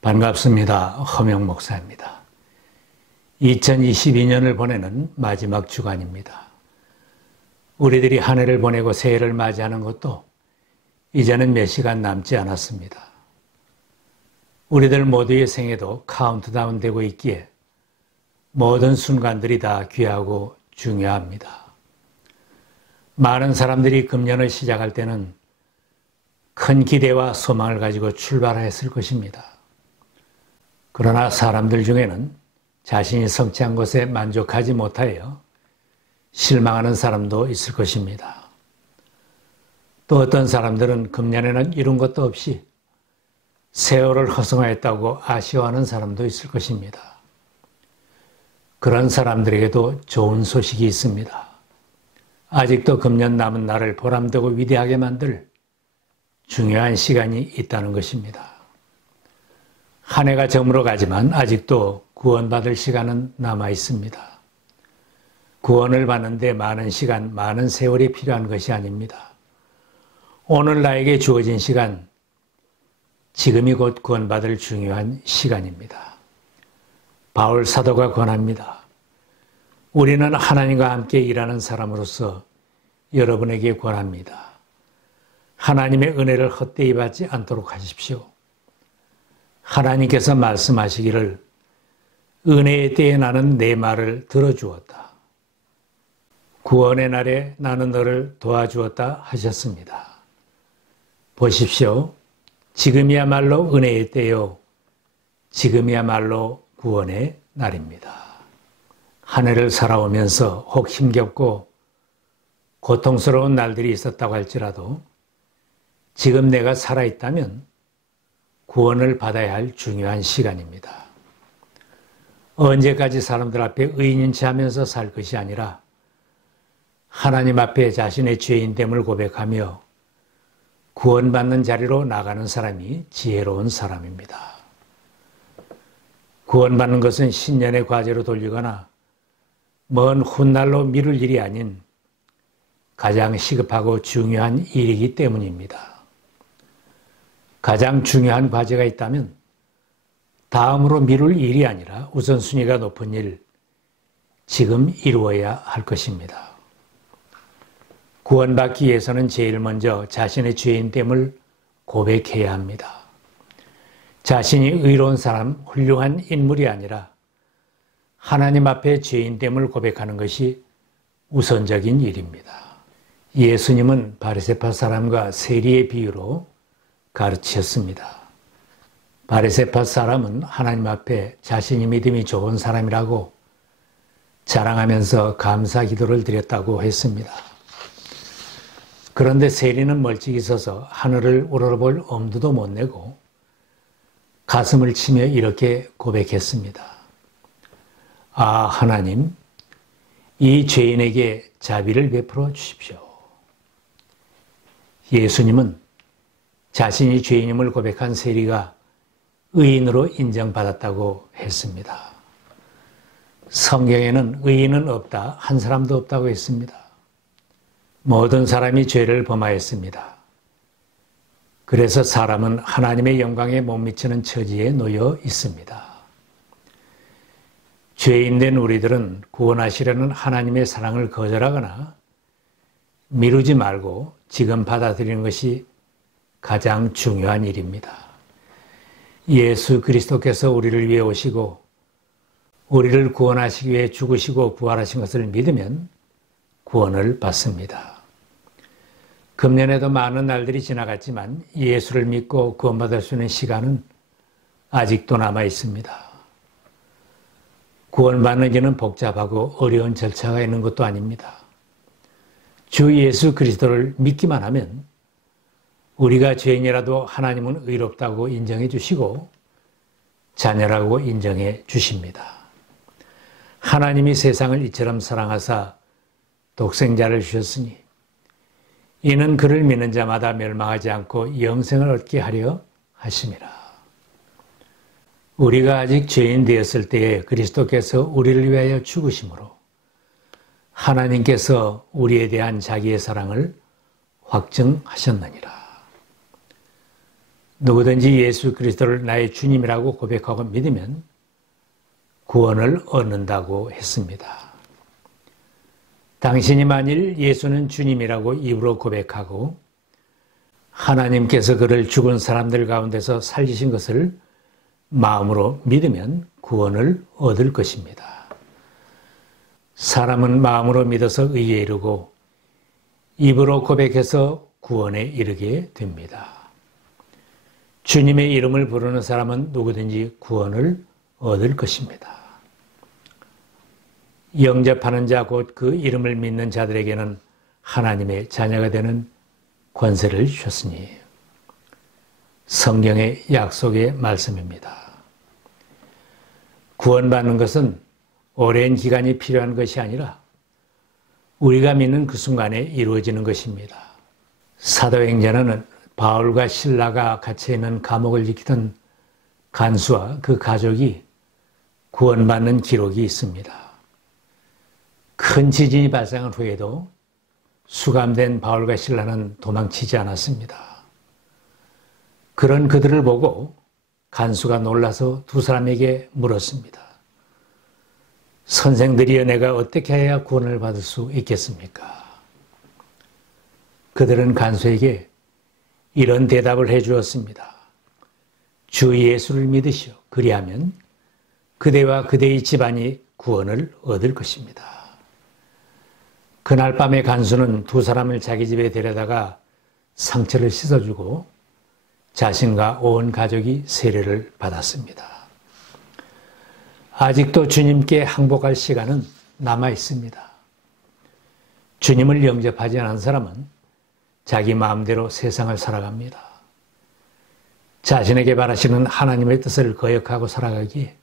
반갑습니다. 허명 목사입니다. 2022년을 보내는 마지막 주간입니다. 우리들이 한 해를 보내고 새해를 맞이하는 것도 이제는 몇 시간 남지 않았습니다. 우리들 모두의 생애도 카운트다운 되고 있기에 모든 순간들이 다 귀하고 중요합니다. 많은 사람들이 금년을 시작할 때는 큰 기대와 소망을 가지고 출발했을 것입니다. 그러나 사람들 중에는 자신이 성취한 것에 만족하지 못하여 실망하는 사람도 있을 것입니다. 또 어떤 사람들은 금년에는 이룬 것도 없이 세월을 허송하였다고 아쉬워하는 사람도 있을 것입니다. 그런 사람들에게도 좋은 소식이 있습니다. 아직도 금년 남은 날을 보람되고 위대하게 만들 중요한 시간이 있다는 것입니다. 한 해가 저물어 가지만 아직도 구원받을 시간은 남아 있습니다. 구원을 받는데 많은 시간, 많은 세월이 필요한 것이 아닙니다. 오늘 나에게 주어진 시간, 지금이 곧 구원받을 중요한 시간입니다. 바울 사도가 권합니다. 우리는 하나님과 함께 일하는 사람으로서 여러분에게 권합니다. 하나님의 은혜를 헛되이 받지 않도록 하십시오. 하나님께서 말씀하시기를 은혜의 때에 나는 내 말을 들어주었다. 구원의 날에 나는 너를 도와주었다 하셨습니다. 보십시오. 지금이야말로 은혜의 때요. 지금이야말로 구원의 날입니다. 한 해를 살아오면서 혹 힘겹고 고통스러운 날들이 있었다고 할지라도 지금 내가 살아있다면 구원을 받아야 할 중요한 시간입니다. 언제까지 사람들 앞에 의인인 체 하면서 살 것이 아니라 하나님 앞에 자신의 죄인됨을 고백하며 구원받는 자리로 나가는 사람이 지혜로운 사람입니다. 구원받는 것은 신년의 과제로 돌리거나 먼 훗날로 미룰 일이 아닌 가장 시급하고 중요한 일이기 때문입니다. 가장 중요한 과제가 있다면 다음으로 미룰 일이 아니라 우선순위가 높은 일, 지금 이루어야 할 것입니다. 구원받기 위해서는 제일 먼저 자신의 죄인됨을 고백해야 합니다. 자신이 의로운 사람, 훌륭한 인물이 아니라 하나님 앞에 죄인됨을 고백하는 것이 우선적인 일입니다. 예수님은 바리새파 사람과 세리의 비유로 가르치셨습니다. 바리새파 사람은 하나님 앞에 자신이 믿음이 좋은 사람이라고 자랑하면서 감사 기도를 드렸다고 했습니다. 그런데 세리는 멀찍이 서서 하늘을 우러러볼 엄두도 못 내고 가슴을 치며 이렇게 고백했습니다. 아, 하나님, 이 죄인에게 자비를 베풀어 주십시오. 예수님은 자신이 죄인임을 고백한 세리가 의인으로 인정받았다고 했습니다. 성경에는 의인은 없다, 한 사람도 없다고 했습니다. 모든 사람이 죄를 범하였습니다. 그래서 사람은 하나님의 영광에 못 미치는 처지에 놓여 있습니다. 죄인된 우리들은 구원하시려는 하나님의 사랑을 거절하거나 미루지 말고 지금 받아들이는 것이 가장 중요한 일입니다. 예수 그리스도께서 우리를 위해 오시고 우리를 구원하시기 위해 죽으시고 부활하신 것을 믿으면 구원을 받습니다. 금년에도 많은 날들이 지나갔지만 예수를 믿고 구원받을 수 있는 시간은 아직도 남아 있습니다. 구원받는 일은 복잡하고 어려운 절차가 있는 것도 아닙니다. 주 예수 그리스도를 믿기만 하면 우리가 죄인이라도 하나님은 의롭다고 인정해 주시고 자녀라고 인정해 주십니다. 하나님이 세상을 이처럼 사랑하사 독생자를 주셨으니 이는 그를 믿는 자마다 멸망하지 않고 영생을 얻게 하려 하심이라. 우리가 아직 죄인 되었을 때에 그리스도께서 우리를 위하여 죽으심으로 하나님께서 우리에 대한 자기의 사랑을 확증하셨느니라. 누구든지 예수 그리스도를 나의 주님이라고 고백하고 믿으면 구원을 얻는다고 했습니다. 당신이 만일 예수는 주님이라고 입으로 고백하고 하나님께서 그를 죽은 사람들 가운데서 살리신 것을 마음으로 믿으면 구원을 얻을 것입니다. 사람은 마음으로 믿어서 의에 이르고 입으로 고백해서 구원에 이르게 됩니다. 주님의 이름을 부르는 사람은 누구든지 구원을 얻을 것입니다. 영접하는 자 곧 그 이름을 믿는 자들에게는 하나님의 자녀가 되는 권세를 주셨으니 성경의 약속의 말씀입니다. 구원받는 것은 오랜 기간이 필요한 것이 아니라 우리가 믿는 그 순간에 이루어지는 것입니다. 사도행전에는 바울과 실라가 갇혀 있는 감옥을 지키던 간수와 그 가족이 구원받는 기록이 있습니다. 큰 지진이 발생한 후에도 수감된 바울과 실라는 도망치지 않았습니다. 그런 그들을 보고 간수가 놀라서 두 사람에게 물었습니다. 선생들이여, 내가 어떻게 해야 구원을 받을 수 있겠습니까? 그들은 간수에게 이런 대답을 해 주었습니다. 주 예수를 믿으시오. 그리하면 그대와 그대의 집안이 구원을 얻을 것입니다. 그날 밤에 간수는 두 사람을 자기 집에 데려다가 상처를 씻어주고 자신과 온 가족이 세례를 받았습니다. 아직도 주님께 항복할 시간은 남아 있습니다. 주님을 영접하지 않은 사람은 자기 마음대로 세상을 살아갑니다. 자신에게 바라시는 하나님의 뜻을 거역하고 살아가기에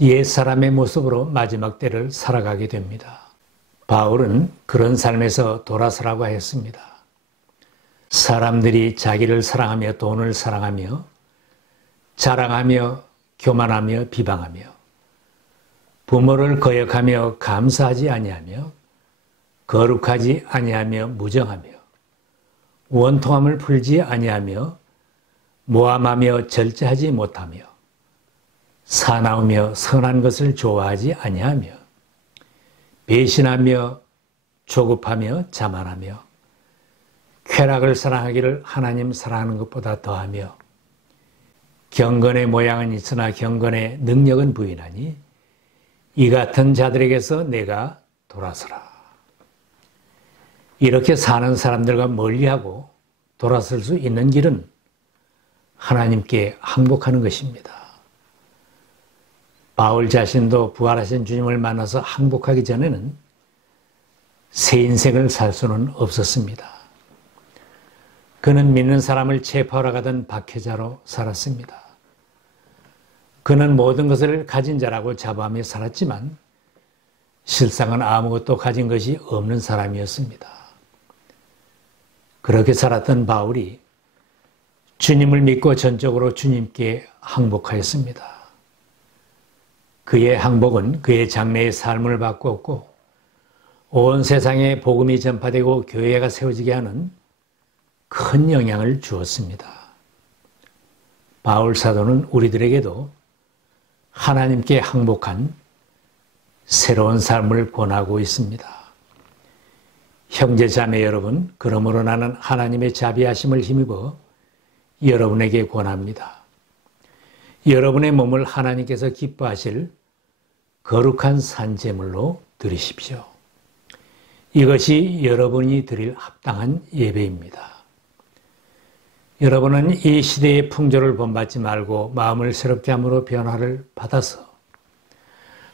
옛사람의 모습으로 마지막 때를 살아가게 됩니다. 바울은 그런 삶에서 돌아서라고 했습니다. 사람들이 자기를 사랑하며 돈을 사랑하며 자랑하며 교만하며 비방하며 부모를 거역하며 감사하지 아니하며 거룩하지 아니하며 무정하며 원통함을 풀지 아니하며 모함하며 절제하지 못하며 사나우며 선한 것을 좋아하지 아니하며 배신하며 조급하며 자만하며 쾌락을 사랑하기를 하나님 사랑하는 것보다 더하며 경건의 모양은 있으나 경건의 능력은 부인하니 이 같은 자들에게서 내가 돌아서라. 이렇게 사는 사람들과 멀리하고 돌아설 수 있는 길은 하나님께 항복하는 것입니다. 바울 자신도 부활하신 주님을 만나서 항복하기 전에는 새 인생을 살 수는 없었습니다. 그는 믿는 사람을 체포하러 가던 박해자로 살았습니다. 그는 모든 것을 가진 자라고 자부하며 살았지만 실상은 아무것도 가진 것이 없는 사람이었습니다. 그렇게 살았던 바울이 주님을 믿고 전적으로 주님께 항복하였습니다. 그의 항복은 그의 장래의 삶을 바꾸었고 온 세상에 복음이 전파되고 교회가 세워지게 하는 큰 영향을 주었습니다. 바울 사도는 우리들에게도 하나님께 항복한 새로운 삶을 권하고 있습니다. 형제 자매 여러분, 그러므로 나는 하나님의 자비하심을 힘입어 여러분에게 권합니다. 여러분의 몸을 하나님께서 기뻐하실 거룩한 산제물로 드리십시오. 이것이 여러분이 드릴 합당한 예배입니다. 여러분은 이 시대의 풍조를 본받지 말고 마음을 새롭게 함으로 변화를 받아서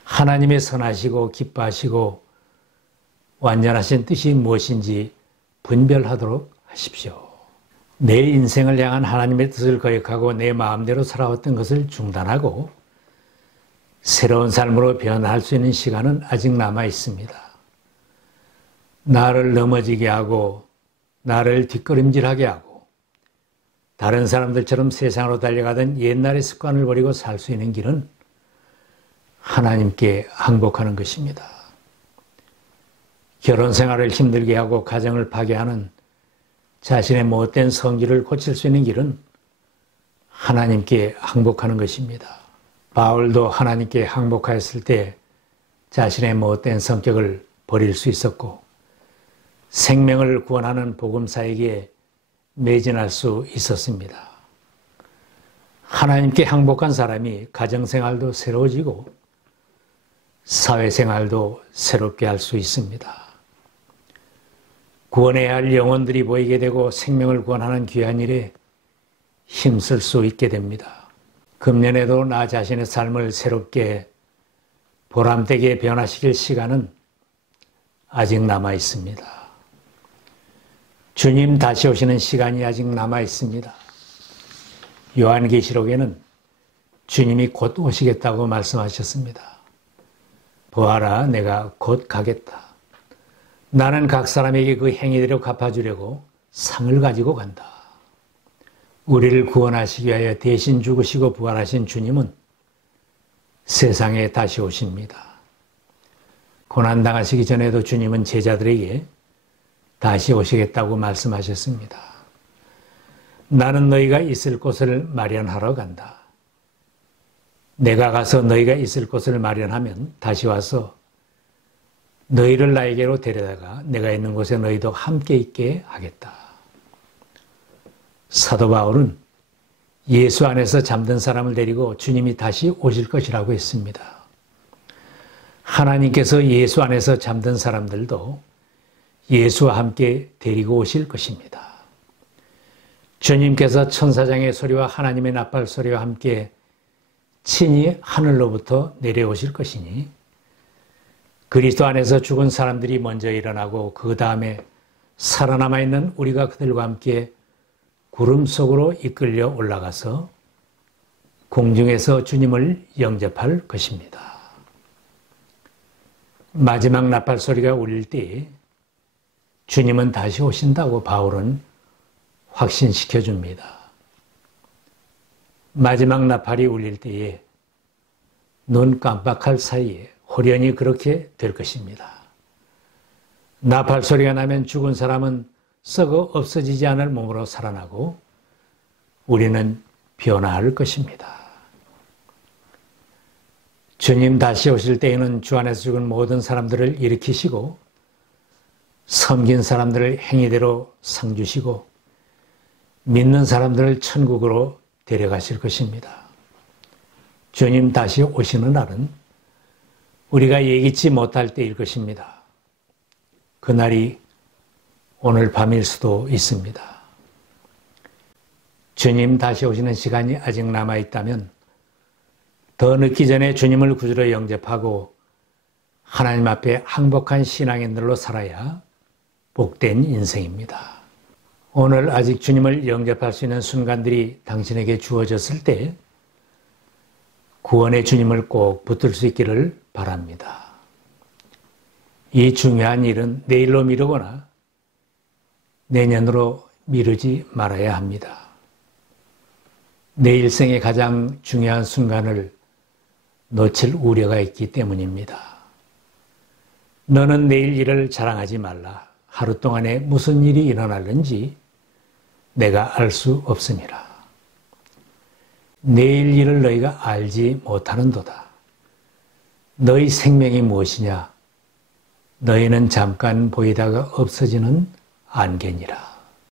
하나님의 선하시고 기뻐하시고 완전하신 뜻이 무엇인지 분별하도록 하십시오. 내 인생을 향한 하나님의 뜻을 거역하고 내 마음대로 살아왔던 것을 중단하고 새로운 삶으로 변화할 수 있는 시간은 아직 남아 있습니다. 나를 넘어지게 하고 나를 뒷걸음질하게 하고 다른 사람들처럼 세상으로 달려가던 옛날의 습관을 버리고 살 수 있는 길은 하나님께 항복하는 것입니다. 결혼 생활을 힘들게 하고 가정을 파괴하는 자신의 못된 성질을 고칠 수 있는 길은 하나님께 항복하는 것입니다. 바울도 하나님께 항복하였을 때 자신의 못된 성격을 버릴 수 있었고 생명을 구원하는 복음사에게 매진할 수 있었습니다. 하나님께 항복한 사람이 가정생활도 새로워지고 사회생활도 새롭게 할 수 있습니다. 구원해야 할 영혼들이 보이게 되고 생명을 구원하는 귀한 일에 힘쓸 수 있게 됩니다. 금년에도 나 자신의 삶을 새롭게 보람되게 변화시킬 시간은 아직 남아 있습니다. 주님 다시 오시는 시간이 아직 남아 있습니다. 요한계시록에는 주님이 곧 오시겠다고 말씀하셨습니다. 보아라, 내가 곧 가겠다. 나는 각 사람에게 그 행위대로 갚아주려고 상을 가지고 간다. 우리를 구원하시기 위하여 대신 죽으시고 부활하신 주님은 세상에 다시 오십니다. 고난당하시기 전에도 주님은 제자들에게 다시 오시겠다고 말씀하셨습니다. 나는 너희가 있을 곳을 마련하러 간다. 내가 가서 너희가 있을 곳을 마련하면 다시 와서 너희를 나에게로 데려다가 내가 있는 곳에 너희도 함께 있게 하겠다. 사도 바울은 예수 안에서 잠든 사람을 데리고 주님이 다시 오실 것이라고 했습니다. 하나님께서 예수 안에서 잠든 사람들도 예수와 함께 데리고 오실 것입니다. 주님께서 천사장의 소리와 하나님의 나팔 소리와 함께 친히 하늘로부터 내려오실 것이니 그리스도 안에서 죽은 사람들이 먼저 일어나고 그 다음에 살아남아 있는 우리가 그들과 함께 구름 속으로 이끌려 올라가서 공중에서 주님을 영접할 것입니다. 마지막 나팔 소리가 울릴 때 주님은 다시 오신다고 바울은 확신시켜 줍니다. 마지막 나팔이 울릴 때에 눈 깜빡할 사이에 호련히 그렇게 될 것입니다. 나팔 소리가 나면 죽은 사람은 썩어 없어지지 않을 몸으로 살아나고 우리는 변화할 것입니다. 주님 다시 오실 때에는 주 안에서 죽은 모든 사람들을 일으키시고 섬긴 사람들을 행위대로 상 주시고 믿는 사람들을 천국으로 데려가실 것입니다. 주님 다시 오시는 날은 우리가 예기치 못할 때일 것입니다. 그날이 오늘 밤일 수도 있습니다. 주님 다시 오시는 시간이 아직 남아있다면 더 늦기 전에 주님을 구주로 영접하고 하나님 앞에 항복한 신앙인들로 살아야 복된 인생입니다. 오늘 아직 주님을 영접할 수 있는 순간들이 당신에게 주어졌을 때 구원의 주님을 꼭 붙들 수 있기를 바랍니다. 이 중요한 일은 내일로 미루거나 내년으로 미루지 말아야 합니다. 내 일생의 가장 중요한 순간을 놓칠 우려가 있기 때문입니다. 너는 내일 일을 자랑하지 말라. 하루 동안에 무슨 일이 일어날는지 내가 알 수 없음이라. 내일 일을 너희가 알지 못하는도다. 너희 생명이 무엇이냐? 너희는 잠깐 보이다가 없어지는 안개니라.